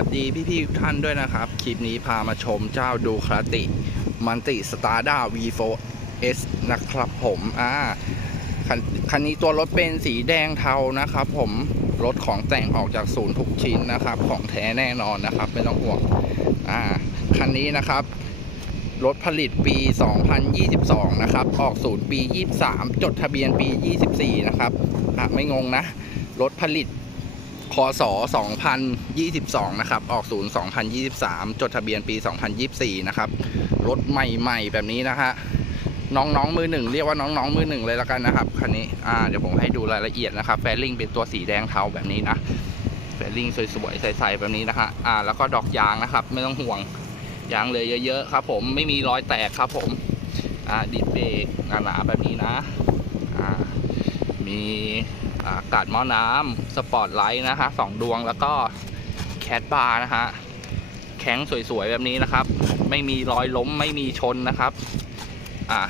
วัสดีพี่ๆทุกท่านด้วยนะครับ คลิปนี้พามาชมเจ้าดูคาติมันติสตาร์ด้า V4S นะครับผมอ่าคันคันนี้ตัวรถเป็นสีแดงเทานะครับผมรถของแต่งออกจากศูนย์ทุกชิ้นนะครับ ของแท้แน่นอนนะครับ ไม่ต้องห่วงอ่าคันนี้นะครับรถผลิตปี 2022 นะครับ ออกศูนย์ปี 23 จดทะเบียนปี 24 นะครับอะไม่งงนะ รถผลิต คศ2022 นะครับ ออกศูนย์2023 จดทะเบียนปี 2024 นะครับ รถใหม่ๆ แบบนี้นะฮะ น้องๆ มือหนึ่งเรียกว่าน้องๆ มือหนึ่งเลยแล้วกันนะครับ คันนี้ อ่า เดี๋ยวผมให้ดูรายละเอียดนะครับ แฟลิงเป็นตัวสีแดงเทาแบบนี้นะ แฟลิงสวยๆ ใสๆ แบบนี้นะฮะ อ่า แล้วก็ดอกยางนะครับ ไม่ต้องห่วง ยางเลยเยอะๆ ครับผม ไม่มีรอยแตกครับผม อ่า ดิสเบรกหนาๆ แบบนี้นะ อากาศหม้อน้ำสปอตไลท์นะฮะสองดวงแล้วก็แคทบาร์นะฮะแข็งสวยๆแบบนี้นะครับ ไม่มีรอยล้มไม่มีชนนะครับ อะ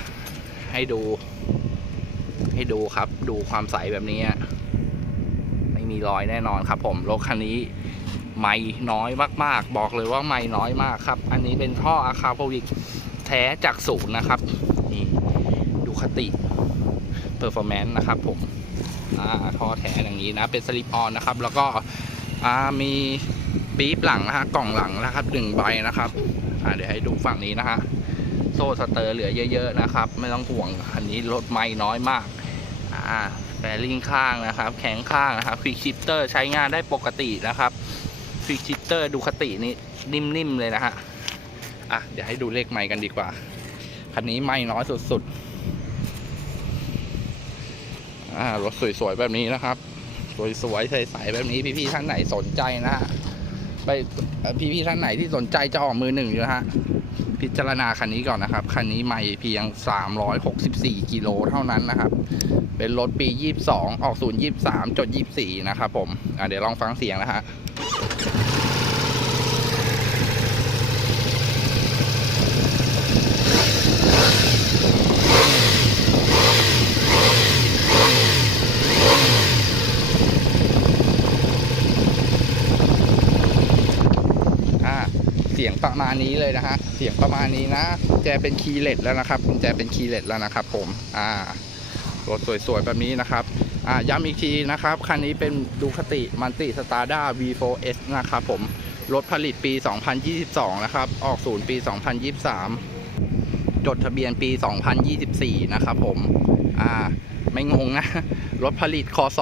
ให้ดู ให้ดูครับ ดูความใสแบบนี้ไม่มีรอยแน่นอนครับ ผมรถคันนี้ไม่น้อยมากๆ บอกเลยว่าไม่น้อยมากครับ อันนี้เป็นท่ออาคาโพวิกแท้จากศูนย์นะครับนี่ดูคติเ e อร์ฟอร์แมนซ์นะครับผม อ่าท่อแถอย่างนี้นะเป็นสลิปออนนะครับ แล้วก็มีปี๊บหลังนะฮะกล่องหลังนะครับหนึ่งใบนะครับเดี๋ยวให้ดูฝั่งนี้นะฮะโซ่สเตอร์เหลือเยอะๆนะครับ ไม่ต้องห่วงอันนี้รถไม่น้อยมากอ่าแฟลิงข้างนะครับ แข็งข้างนะครับควิกชิปเตอร์ใช้งานได้ปกตินะครับควิกชิปเตอร์ดูคตินี่นิ่มๆเลยนะฮะอะเดี๋ยวให้ดูเลขไม่กันดีกว่า คันนี้ไม่น้อยสุดๆ อ่ารถสวยๆแบบนี้นะครับ สวยๆใสๆแบบนี้พี่ๆท่านไหนสนใจนะฮะไปพี่ๆท่านไหนที่สนใจจะออกมือหนึ่งอยู่ฮะพิจารณาคันนี้ก่อนนะครับ คันนี้ไม่เพียง 364 กิโลเท่านั้นนะครับ เป็นรถปี 22 ออกศูนย์23 จด 24 นะครับผมเดี๋ยวลองฟังเสียงนะฮะ อ่าเสียงประมาณนี้เลยนะฮะเสียงประมาณนี้นะแจเป็นคีย์เลสแล้วนะครับกุญแจเป็นคีย์เลสแล้วนะครับ ผมอ่ารถสวยๆแบบนี้นะครับอ่าย้ำอีกทีนะครับคันนี้เป็นดูคติมันติสตาร์ด้า V4S นะครับผมรถผลิตปี 2022 นะครับ ออกศูนย์ปี 2023 จดทะเบียนปี 2024 นะครับผม อ่า ไม่งงนะ รถผลิตคศ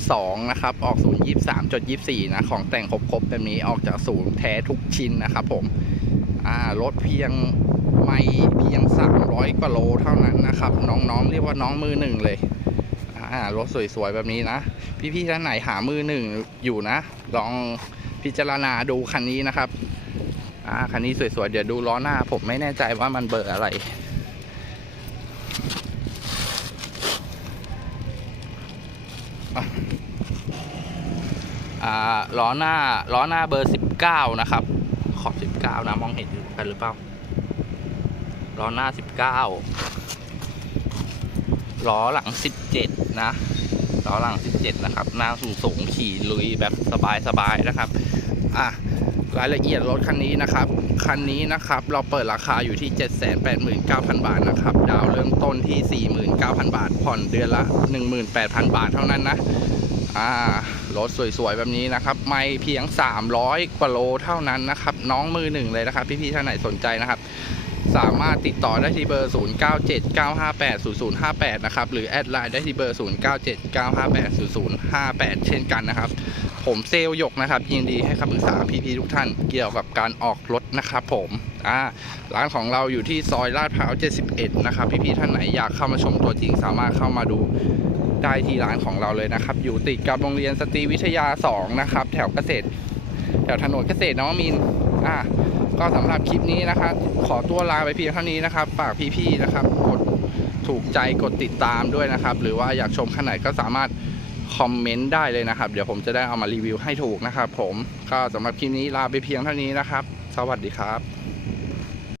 22 นะครับ ออกศูนย์23จด24 นะ ของแต่งครบๆแบบนี้ออกจากศูนย์แท้ทุกชิ้นนะครับผม อ่า รถเพียงไม่เพียง 300กว่าโลเท่านั้นนะครับ น้องๆ เรียกว่าน้องมือหนึ่งเลย อ่า รถสวยๆ แบบนี้นะ พี่ๆ ท่านไหนหามือหนึ่งอยู่นะ ลองพิจารณาดูคันนี้นะครับ อ่าคันนี้สวยๆ เดี๋ยวดูล้อหน้า ผมไม่แน่ใจว่ามันเบอร์อะไร อ่าล้อหน้าล้อหน้าเบอร์19นะครับ ขอบ19นะ มองเห็นอยู่กันหรือเปล่าล้อหน้า19ล้อหลัง17นะล้อหลัง 17 นะครับ หน้าสูงสูงขี่ลุยแบบสบายๆนะครับ อะ รายละเอียดรถคันนี้นะครับ คันนี้นะครับเราเปิดราคาอยู่ที่ 789,000 บาทนะครับ ดาวเริ่มต้นที่ 49,000 บาท ผ่อนเดือนละ 18,000 บาทเท่านั้นนะอ่ารถสวยๆ แบบนี้นะครับ ไม่เพียง 300กว่าโลเท่านั้นนะครับ น้องมือหนึ่งเลยนะครับ พี่ๆท่านไหนสนใจนะครับสามารถติดต่อได้ที่เบอร์ 0979580058 นะครับ หรือแอดไลน์ได้ที่เบอร์ 0979580058 เช่นกันนะครับ ผมเซลลหยกนะครับ ยินดีให้คำปรึกษาพี่ๆทุกท่านเกี่ยวกับการออกรถนะครับผมอ่าร้านของเราอยู่ที่ซอยลาดพร้าว71 นะครับ พี่ๆท่านไหนอยากเข้ามาชมตัวจริงสามารถเข้ามาดูได้ที่ร้านของเราเลยนะครับ อยู่ติดกับโรงเรียนสตรีวิทยา 2 นะครับ แถวเกษตร แถวถนนเกษตรนวมินอ่าก็สำหรับคลิปนี้นะครับ ขอตัวลาไปเพียงเท่านี้นะครับฝากพี่ๆนะครับ กดถูกใจกดติดตามด้วยนะครับ หรือว่าอยากชมขนาดก็สามารถ คอมเมนต์ได้เลยนะครับ เดี๋ยวผมจะได้เอามารีวิวให้ถูกนะครับผมก็สำหรับคลิปนี้ลาไปเพียงเท่านี้นะครับ สวัสดีครับ